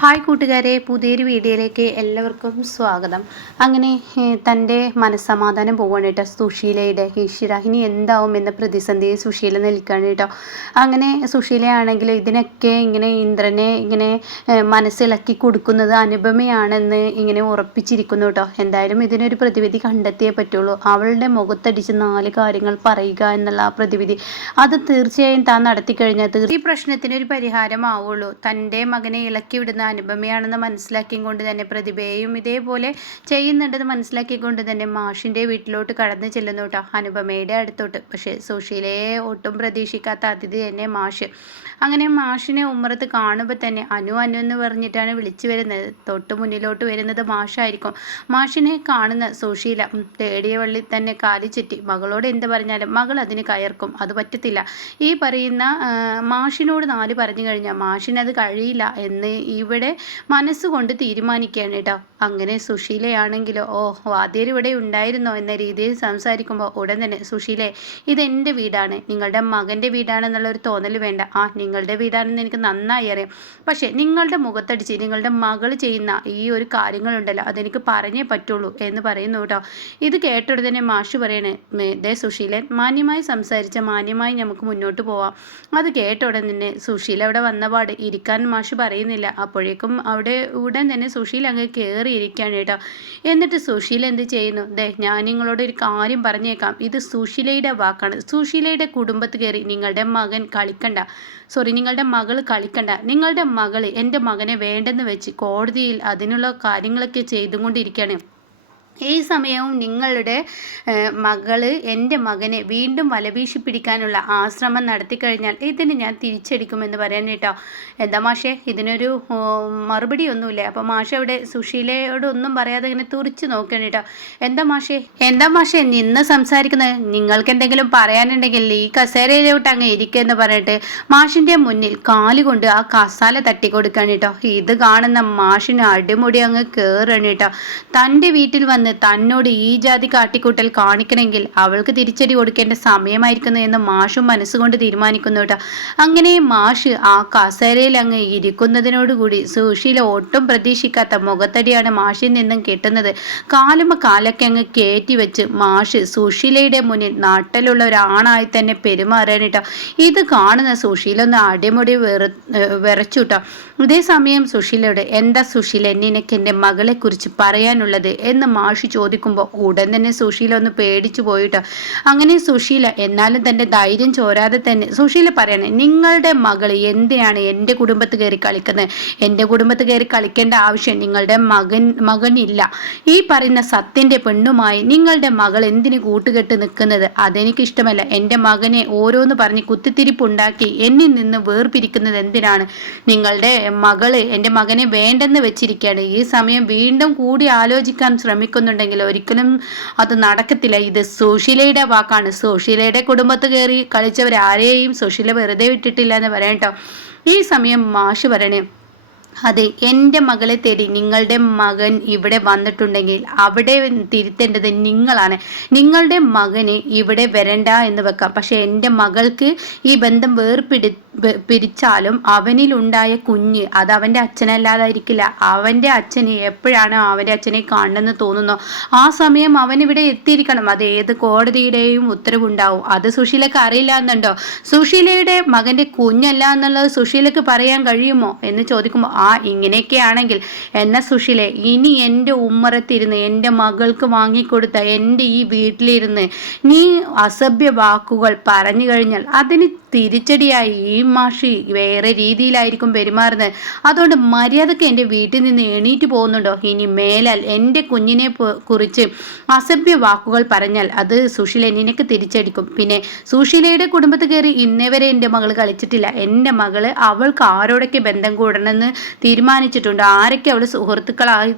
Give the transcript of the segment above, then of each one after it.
Hi കൂട്ടുകാരെ പുതിയൊരു വീഡിയോയിലേക്ക് എല്ലാവർക്കും സ്വാഗതം. അങ്ങനെ തന്റെ മനസ്സമാധാനം പോവാണ് കേട്ടോ സുശീലയുടെ. ഈശ്വര എന്താവും എന്ന പ്രതിസന്ധിയെ സുശീല നിൽക്കുകയാണ് കേട്ടോ. അങ്ങനെ സുശീലയാണെങ്കിൽ ഇതിനൊക്കെ ഇങ്ങനെ ഇന്ദ്രനെ ഇങ്ങനെ മനസ്സിളക്കി കൊടുക്കുന്നത് അനുപമയാണെന്ന് ഇങ്ങനെ ഉറപ്പിച്ചിരിക്കുന്നു കേട്ടോ. എന്തായാലും ഇതിനൊരു പ്രതിവിധി കണ്ടെത്തിയേ പറ്റുള്ളൂ. അവളുടെ മുഖത്തടിച്ച് നാല് കാര്യങ്ങൾ പറയുക എന്നുള്ള ആ പ്രതിവിധി അത് തീർച്ചയായും താൻ നടത്തിക്കഴിഞ്ഞാൽ പ്രശ്നത്തിനൊരു ഈ പ്രശ്നത്തിന് ഒരു പരിഹാരമാവുള്ളൂ. തന്റെ മകനെ ഇളക്കി വിടുന്ന അനുപമയാണെന്ന് മനസ്സിലാക്കിക്കൊണ്ട് തന്നെ പ്രതിഭയെയും ഇതേപോലെ ചെയ്യുന്നുണ്ടെന്ന് മനസ്സിലാക്കിക്കൊണ്ട് തന്നെ മാഷിന്റെ വീട്ടിലോട്ട് കടന്നു ചെല്ലുന്നു കേട്ടോ അനുപമയുടെ അടുത്തോട്ട്. പക്ഷേ സുശീലയെ ഒട്ടും പ്രതീക്ഷിക്കാത്ത അതിഥി തന്നെ മാഷ്. അങ്ങനെ മാഷിനെ ഉമ്മറത്ത് കാണുമ്പോൾ തന്നെ അനു അനു എന്ന് പറഞ്ഞിട്ടാണ് വിളിച്ചു വരുന്നത്. തൊട്ട് മുന്നിലോട്ട് വരുന്നത് മാഷായിരിക്കും. മാഷിനെ കാണുന്ന സുശീല തേടിയ വള്ളി തന്നെ കാലി ചുറ്റി. മകളോട് എന്ത് പറഞ്ഞാലും മകൾ അതിന് കയർക്കും. അത് പറ്റത്തില്ല. ഈ പറയുന്ന മാഷിനോട് നാല് പറഞ്ഞു കഴിഞ്ഞാൽ മാഷിനത് കഴിയില്ല എന്ന് ഇവിടെ മനസ്സുകൊണ്ട് തീരുമാനിക്കുകയാണ് കേട്ടോ. അങ്ങനെ സുശീലയാണെങ്കിലോ ഓ വാദ്യർ ഇവിടെ ഉണ്ടായിരുന്നോ എന്ന രീതിയിൽ സംസാരിക്കുമ്പോൾ ഉടൻ തന്നെ സുശീലെ ഇതെന്റെ വീടാണ്. നിങ്ങളുടെ മകന്റെ വീടാണെന്നുള്ള ഒരു തോന്നൽ വേണ്ട. ആ നിങ്ങളുടെ വീടാണെന്ന് എനിക്ക് നന്നായി അറിയാം. പക്ഷേ നിങ്ങളുടെ മുഖത്തടിച്ച് നിങ്ങളുടെ മകൾ ചെയ്യുന്ന ഈ ഒരു കാര്യങ്ങളുണ്ടല്ലോ അതെനിക്ക് പറഞ്ഞേ പറ്റുള്ളൂ എന്ന് പറയുന്നു കേട്ടോ. ഇത് കേട്ടോടെ തന്നെ മാഷ് പറയണേ "മേ, ദേ സുശീലൻ മാന്യമായി സംസാരിച്ച മാന്യമായി നമുക്ക് മുന്നോട്ട് പോവാം. അത് കേട്ടോടെ തന്നെ സുശീല അവിടെ വന്നപാട് ഇരിക്കാൻ മാഷ് പറയുന്നില്ല. അപ്പോഴേക്കും അവിടെ ഉടൻ തന്നെ സുശീൽ അങ്ങ് കയറിയിരിക്കുകയാണ് കേട്ടോ. എന്നിട്ട് സുശീൽ എന്ത് ചെയ്യുന്നു? ദേ ഞാൻ നിങ്ങളോട് ഒരു കാര്യം പറഞ്ഞേക്കാം. ഇത് സുശീലയുടെ വാക്കാണ്. സുശീലയുടെ കുടുംബത്ത് കയറി നിങ്ങളുടെ മകൻ കളിക്കണ്ട. സോറി നിങ്ങളുടെ മകൾ കളിക്കണ്ട. നിങ്ങളുടെ മകൾ എന്റെ മകനെ വേണ്ടെന്ന് വെച്ച് കോടതിയിൽ അതിനുള്ള കാര്യങ്ങളൊക്കെ ചെയ്തുകൊണ്ടിരിക്കുകയാണ്. ഈ സമയവും നിങ്ങളുടെ മകൾ എന്റെ മകനെ വീണ്ടും വലവീശി പിടിക്കാനുള്ള ആശ്രമം നടത്തി കഴിഞ്ഞാൽ ഇതിന് ഞാൻ തിരിച്ചടിക്കുമെന്ന് പറയാൻ കേട്ടോ. എന്താ മാഷേ ഇതിനൊരു മറുപടി ഒന്നുമില്ല അപ്പോൾ മാഷ അവിടെ സുശീലയോടൊന്നും പറയാതെ ഇങ്ങനെ തുറിച്ച് നോക്കണം കേട്ടോ. എന്താ മാഷേ? എന്താ മാഷേ നിന്ന് സംസാരിക്കുന്നത്? നിങ്ങൾക്ക് എന്തെങ്കിലും പറയാനുണ്ടെങ്കിൽ ഈ കസേരയിലോട്ട് അങ്ങ് ഇരിക്കുമെന്ന് പറഞ്ഞിട്ട് മാഷിന്റെ മുന്നിൽ കാലുകൊണ്ട് ആ കസാല തട്ടി കൊടുക്കാൻ കേട്ടോ. ഇത് കാണുന്ന മാഷിന് അടിമുടി അങ്ങ് കയറണം കേട്ടോ. തന്റെ വീട്ടിൽ വന്ന് തന്നോട് ഈ ജാതി കാട്ടിക്കൂട്ടൽ കാണിക്കണമെങ്കിൽ അവൾക്ക് തിരിച്ചടി കൊടുക്കേണ്ട സമയമായിരിക്കുന്നു എന്ന് മാഷും മനസ്സുകൊണ്ട് തീരുമാനിക്കുന്നു കേട്ടോ. അങ്ങനെ മാഷ് ആ കസേരയിൽ അങ്ങ് ഇരിക്കുന്നതിനോടുകൂടി സുശീല ഒട്ടും പ്രതീക്ഷിക്കാത്ത മുഖത്തടിയാണ് മാഷിൽ നിന്നും കിട്ടുന്നത്. കാലുമ കാലൊക്കെ അങ്ങ് കയറ്റി വെച്ച് മാഷ് സുശീലയുടെ മുന്നിൽ നാട്ടിലുള്ള ഒരാണായി തന്നെ പെരുമാറാൻ കേട്ടോ. ഇത് കാണുന്ന സുശീല ഒന്ന് അടിമുടി വെറ വിറച്ചു കേട്ടോ. ഇതേ സമയം സുശീലയോട് എന്താ സുശീല നിനക്ക് എന്റെ മകളെ കുറിച്ച് പറയാനുള്ളത്? എന്ന് മാഷി ചോദിക്കുമ്പോൾ ഉടൻ തന്നെ സുശീല ഒന്ന് പേടിച്ചു പോയിട്ടോ. അങ്ങനെ സുശീല എന്നാലും തന്റെ ധൈര്യം ചോരാതെ തന്നെ സുശീല പറയണേ നിങ്ങളുടെ മകൾ എന്തിനാണ് എന്റെ കുടുംബത്ത് കയറി കളിക്കുന്നത് എന്റെ കുടുംബത്ത് കയറി കളിക്കേണ്ട ആവശ്യം നിങ്ങളുടെ മകൻ മകനില്ല. ഈ പറയുന്ന സത്യന്റെ പെണ്ണുമായി നിങ്ങളുടെ മകൾ എന്തിന് കൂട്ടുകെട്ട് നിൽക്കുന്നത് അതെനിക്ക് ഇഷ്ടമല്ല. എന്റെ മകനെ ഓരോന്ന് പറഞ്ഞ് കുത്തിത്തിരിപ്പുണ്ടാക്കി എന്നിൽ നിന്ന് വേർപിരിക്കുന്നത് എന്തിനാണ്? നിങ്ങളുടെ മകൾ എന്റെ മകനെ വേണ്ടെന്ന് വെച്ചിരിക്കുകയാണ് ഈ സമയം വീണ്ടും കൂടി ആലോചിക്കാൻ ശ്രമിക്കുന്നുണ്ടെങ്കിൽ ഒരിക്കലും അത് നടക്കത്തില്ല. ഇത് സുശീലയുടെ വാക്കാണ്. സുശീലയുടെ കുടുംബത്ത് കയറി കളിച്ചവരാരെയും സുശീല വെറുതെ വിട്ടിട്ടില്ല എന്ന് പറയാം കേട്ടോ. ഈ സമയം മാഷ് പറയണേ അതെ എന്റെ മകളെ തേടി നിങ്ങളുടെ മകൻ ഇവിടെ വന്നിട്ടുണ്ടെങ്കിൽ അവിടെ തിരുത്തേണ്ടത് നിങ്ങളാണ്. നിങ്ങളുടെ മകന് ഇവിടെ വരണ്ട എന്ന് വെക്കാം. പക്ഷേ എന്റെ മകൾക്ക് ഈ ബന്ധം വേർപിടി പിരിച്ചാലും അവനിലുണ്ടായ കുഞ്ഞ് അത് അവന്റെ അച്ഛനല്ലാതായിരിക്കില്ല. അവന്റെ അച്ഛന് എപ്പോഴാണ് അവന്റെ അച്ഛനെ കാണണമെന്ന് തോന്നുന്നോ? ആ സമയം അവൻ ഇവിടെ എത്തിയിരിക്കണം. അത് ഏത് കോടതിയുടെയും ഉത്തരവുണ്ടാവും. അത് സുശീലക്ക് അറിയില്ല എന്നുണ്ടോ? സുശീലയുടെ മകന്റെ കുഞ്ഞല്ല എന്നുള്ളത് സുശീലക്ക് പറയാൻ കഴിയുമോ എന്ന് ചോദിക്കുമ്പോൾ ആ ഇങ്ങനെയൊക്കെയാണെങ്കിൽ എന്ന സുശീലെ ഇനി എന്റെ ഉമ്മറത്തിരുന്ന് എന്റെ മകൾക്ക് വാങ്ങിക്കൊടുത്ത എന്റെ ഈ വീട്ടിലിരുന്ന് നീ അസഭ്യ വാക്കുകൾ പറഞ്ഞു കഴിഞ്ഞാൽ അതിന് തിരിച്ചടിയായി. ഈ മാഷി വേറെ രീതിയിലായിരിക്കും പെരുമാറുന്നത്. അതുകൊണ്ട് മര്യാദയ്ക്ക് എന്റെ വീട്ടിൽ നിന്ന് എണീറ്റ് പോകുന്നുണ്ടോ? ഇനി മേലാൽ എന്റെ കുഞ്ഞിനെ കുറിച്ച് അസഭ്യ വാക്കുകൾ പറഞ്ഞാൽ അത് സുശീല നിനക്ക് തിരിച്ചടിക്കും. പിന്നെ സുശീലയുടെ കുടുംബത്ത് കയറി ഇന്നേ വരെ എന്റെ മകൾ കളിച്ചിട്ടില്ല. എന്റെ മകൾ അവൾക്ക് ആരോടൊക്കെ ബന്ധം കൂടണമെന്ന് തീരുമാനിച്ചിട്ടുണ്ട്. ആരൊക്കെ അവൾ സുഹൃത്തുക്കളായി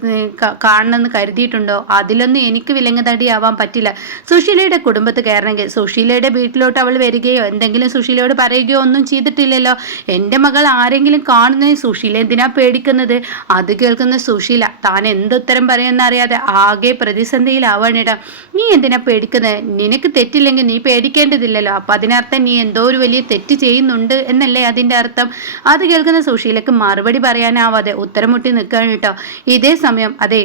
കാണണമെന്ന് കരുതിയിട്ടുണ്ടോ? അതിലൊന്നും എനിക്ക് വിലങ്ങുതടിയാവാൻ പറ്റില്ല. സുശീലയുടെ കുടുംബത്ത് കയറണമെങ്കിൽ സുശീലയുടെ വീട്ടിലോട്ട് അവൾ വരികയോ എന്തെങ്കിലും സുശീല സുശീലയോട് പറയുകയോ ഒന്നും ചെയ്തിട്ടില്ലല്ലോ. എന്റെ മകൾ ആരെങ്കിലും കാണുന്ന സുശീല എന്തിനാ പേടിക്കുന്നത്? അത് കേൾക്കുന്ന സുശീല താൻ എന്തുത്തരം പറയുമെന്നറിയാതെ ആകെ പ്രതിസന്ധിയിലാവാണിട നീ എന്തിനാ പേടിക്കുന്നത്? നിനക്ക് തെറ്റില്ലെങ്കിൽ നീ പേടിക്കേണ്ടതില്ലല്ലോ. അപ്പം അതിനർത്ഥം നീ എന്തോ ഒരു വലിയ തെറ്റ് ചെയ്യുന്നുണ്ട് എന്നല്ലേ അതിന്റെ അർത്ഥം. അത് കേൾക്കുന്ന സുശീലക്ക് മറുപടി പറയാനാവാതെ ഉത്തരം മുട്ടി നിൽക്കുകയാണ് കേട്ടോ. ഇതേ സമയം അതെ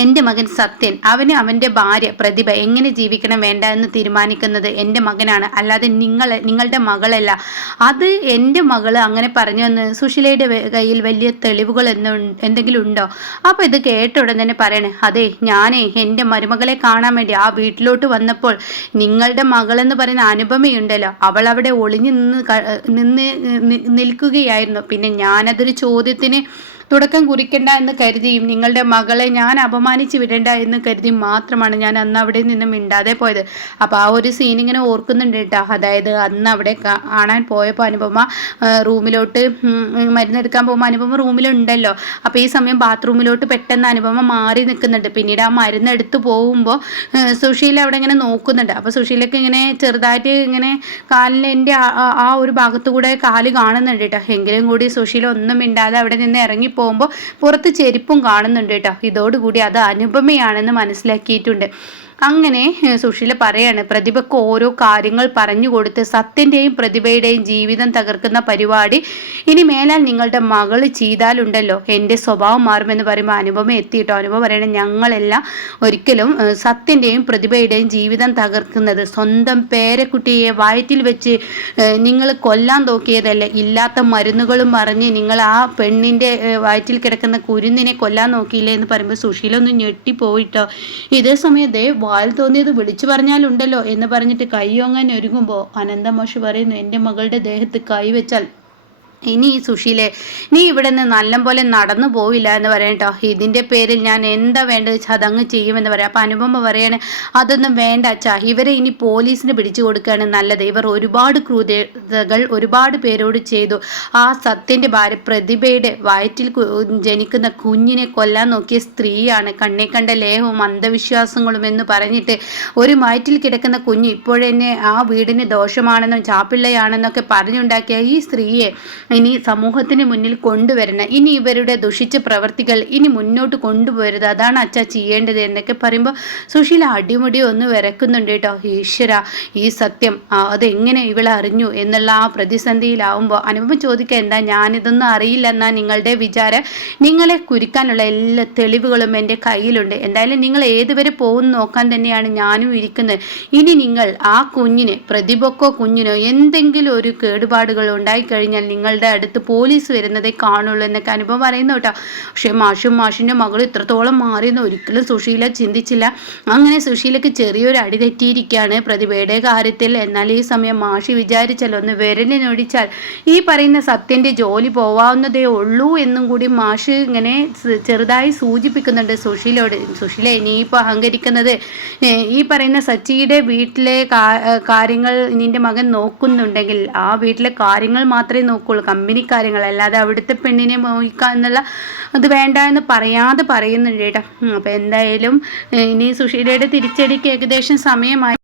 എന്റെ മകൻ സത്യൻ അവന് അവന്റെ ഭാര്യ പ്രതിഭ എങ്ങനെ ജീവിക്കണം വേണ്ട എന്ന് തീരുമാനിക്കുന്നത് എന്റെ മകനാണ്. അല്ലാതെ നിങ്ങൾ നിങ്ങളുടെ മകളല്ല. അത് എന്റെ മകൾ അങ്ങനെ പറഞ്ഞു എന്ന് സുശീലയുടെ കയ്യിൽ വലിയ തെളിവുകൾ എന്തെങ്കിലും ഉണ്ടോ? അപ്പോൾ ഇത് കേട്ട ഉടൻ തന്നെ പറയണേ അതെ ഞാനേ എന്റെ മരുമകളെ കാണാൻ വേണ്ടി ആ വീട്ടിലോട്ട് വന്നപ്പോൾ നിങ്ങളുടെ മകളെന്ന് പറയുന്ന അനുപമയുണ്ടല്ലോ. അവൾ അവിടെ ഒളിഞ്ഞു നിന്ന് നിന്ന് നിൽക്കുകയായിരുന്നു. പിന്നെ ഞാനതൊരു ചോദ്യത്തിന് തുടക്കം കുറിക്കണ്ട എന്ന് കരുതിയും നിങ്ങളുടെ മകളെ ഞാൻ അപമാനിച്ച് വിടേണ്ട എന്ന് കരുതി മാത്രമാണ് ഞാൻ അന്ന് അവിടെ നിന്നും മിണ്ടാതെ പോയത്. അപ്പോൾ ആ ഒരു സീൻ ഇങ്ങനെ ഓർക്കുന്നുണ്ട് കേട്ടോ. അതായത് അന്ന് അവിടെ കാണാൻ പോയപ്പോൾ അനുപമ റൂമിലോട്ട് മരുന്നെടുക്കാൻ പോകുമ്പോൾ അനുപമ റൂമിലുണ്ടല്ലോ. അപ്പോൾ ഈ സമയം ബാത്റൂമിലോട്ട് പെട്ടെന്ന് അനുപമ മാറി നിൽക്കുന്നുണ്ട്. പിന്നീട് ആ മരുന്ന് എടുത്തു പോകുമ്പോൾ സുശീല അവിടെ ഇങ്ങനെ നോക്കുന്നുണ്ട്. അപ്പോൾ സുശീലക്ക് ഇങ്ങനെ ചെറുതായിട്ട് ഇങ്ങനെ കാലിന്റെ ആ ഒരു ഭാഗത്തു കൂടെ കാൽ കാണുന്നുണ്ട് കേട്ടോ. എങ്കിലും കൂടി സുശീല ഒന്നും മിണ്ടാതെ അവിടെ നിന്ന് ഇറങ്ങിപ്പോ പോകുമ്പോൾ പുറത്ത് ചെരുപ്പും കാണുന്നുണ്ട് കേട്ടോ. ഇതോടുകൂടി അത് അനുപമയാണെന്ന് മനസ്സിലാക്കിയിട്ടുണ്ട്. അങ്ങനെ സുശീല പറയാണ് പ്രതിഭയ്ക്ക് ഓരോ കാര്യങ്ങൾ പറഞ്ഞു കൊടുത്ത് സത്യന്റെയും പ്രതിഭയുടെയും ജീവിതം തകർക്കുന്ന പരിപാടി ഇനി മേലാൽ നിങ്ങളുടെ മകൾ ചെയ്താലുണ്ടല്ലോ. എന്റെ സ്വഭാവം മാറുമെന്ന് പറയുമ്പോൾ അനുപമ എത്തിയിട്ടോ? അനുപമ പറയണ ഞങ്ങളെല്ലാം ഒരിക്കലും സത്യന്റെയും പ്രതിഭയുടെയും ജീവിതം തകർക്കുന്നത് സ്വന്തം പേരക്കുട്ടിയെ വയറ്റിൽ വെച്ച് നിങ്ങൾ കൊല്ലാൻ നോക്കിയതല്ലേ. ഇല്ലാത്ത മരുന്നുകളും മറിഞ്ഞ് നിങ്ങൾ ആ പെണ്ണിന്റെ വയറ്റിൽ കിടക്കുന്ന കുരുന്നിനെ കൊല്ലാൻ നോക്കിയില്ലേ എന്ന് പറയുമ്പോൾ സുശീല ഒന്ന് ഞെട്ടിപ്പോയിട്ടോ. ഇതേ സമയത്ത് വാൽ തോന്നിയത് വിളിച്ചു പറഞ്ഞാലുണ്ടല്ലോ എന്ന് പറഞ്ഞിട്ട് കൈയൊങ്ങാൻ ഒരുങ്ങുമ്പോൾ അനന്തമോഷ് പറയുന്നു എന്റെ മകളുടെ ദേഹത്ത് കൈവച്ചാൽ ഇനി ഈ നീ ഇവിടെ നിന്ന് നല്ലപോലെ നടന്നു പോവില്ല എന്ന് പറയട്ടോ ഇതിന്റെ പേരിൽ ഞാൻ എന്താ വേണ്ടത് വെച്ചാൽ അതങ്ങ് ചെയ്യുമെന്ന് പറയാം. അപ്പം അനുപമ പറയാണ് അതൊന്നും വേണ്ട അച്ഛാ. ഇവരെ ഇനി പോലീസിന് പിടിച്ചു കൊടുക്കുകയാണ് നല്ലത്. ഇവർ ഒരുപാട് ക്രൂരതകൾ ഒരുപാട് പേരോട് ചെയ്തു. ആ സത്യന്റെ ഭാര്യ പ്രതിഭയുടെ വയറ്റിൽ ജനിക്കുന്ന കുഞ്ഞിനെ കൊല്ലാൻ നോക്കിയ സ്ത്രീയാണ്. കണ്ണേ കണ്ട ലേഹവും അന്ധവിശ്വാസങ്ങളും എന്ന് പറഞ്ഞിട്ട് ഒരു വയറ്റിൽ കിടക്കുന്ന കുഞ്ഞ് ഇപ്പോഴെന്നെ ആ വീടിന് ദോഷമാണെന്നും ചാപ്പിള്ളയാണെന്നൊക്കെ പറഞ്ഞുണ്ടാക്കിയ ഈ സ്ത്രീയെ ഇനി സമൂഹത്തിന് മുന്നിൽ കൊണ്ടുവരണം. ഇനി ഇവരുടെ ദുഷിച്ച പ്രവർത്തികൾ ഇനി മുന്നോട്ട് കൊണ്ടുപോരുത്. അതാണ് അച്ഛ ചെയ്യേണ്ടത് എന്നൊക്കെ പറയുമ്പോൾ സുശീല അടിമുടി ഒന്ന് വരക്കുന്നുണ്ട് കേട്ടോ. ഈശ്വര ഈ സത്യം അതെങ്ങനെ ഇവൾ അറിഞ്ഞു എന്നുള്ള ആ പ്രതിസന്ധിയിലാവുമ്പോൾ അനുഭവം ചോദിക്കുക എന്താ ഞാനിതൊന്നും അറിയില്ല എന്നാ നിങ്ങളുടെ വിചാരം? നിങ്ങളെ കുരുക്കാനുള്ള എല്ലാ തെളിവുകളും എന്റെ കയ്യിലുണ്ട്. എന്തായാലും നിങ്ങൾ ഏതുവരെ പോകും നോക്കാൻ തന്നെയാണ് ഞാനും ഇരിക്കുന്നത്. ഇനി നിങ്ങൾ ആ കുഞ്ഞിനെ പ്രതിഭക്കോ കുഞ്ഞിനോ എന്തെങ്കിലും ഒരു കേടുപാടുകൾ ഉണ്ടായിക്കഴിഞ്ഞാൽ നിങ്ങളുടെ അയാളുടെ അടുത്ത് പോലീസ് വരുന്നതേ കാണുള്ളൂ എന്നൊക്കെ അനുഭവം പറയുന്നു കേട്ടോ. പക്ഷേ മാഷും മാഷിന്റെ മകൾ ഇത്രത്തോളം മാറിയെന്ന് ഒരിക്കലും സുശീല ചിന്തിച്ചില്ല. അങ്ങനെ സുശീലക്ക് ചെറിയൊരു അടി തെറ്റിയിരിക്കുകയാണ് പ്രതിഭയുടെ കാര്യത്തിൽ. എന്നാൽ ഈ സമയം മാഷി വിചാരിച്ചാൽ ഒന്ന് വിരലിനൊടിച്ചാൽ ഈ പറയുന്ന സത്യന്റെ ജോലി പോവാവുന്നതേ ഉള്ളൂ എന്നും കൂടി മാഷ് ഇങ്ങനെ ചെറുതായി സൂചിപ്പിക്കുന്നുണ്ട് സുശീലോട് സുശീല ഇനിയിപ്പോൾ അഹങ്കരിക്കുന്നത് ഈ പറയുന്ന സച്ചിയുടെ വീട്ടിലെ കാര്യങ്ങൾ നിന്റെ മകൻ നോക്കുന്നുണ്ടെങ്കിൽ ആ വീട്ടിലെ കാര്യങ്ങൾ മാത്രമേ നോക്കുള്ളൂ. കമ്പനി കാര്യങ്ങൾ അല്ലാതെ അവിടുത്തെ പെണ്ണിനെ മോഹിക്കുക എന്നുള്ള അത് വേണ്ട എന്ന് പറയാതെ പറയുന്നുണ്ട് കേട്ടോ അപ്പോൾ എന്തായാലും ഇനി സുഷീലയുടെ തിരിച്ചടിക്ക് ഏകദേശം സമയമായി.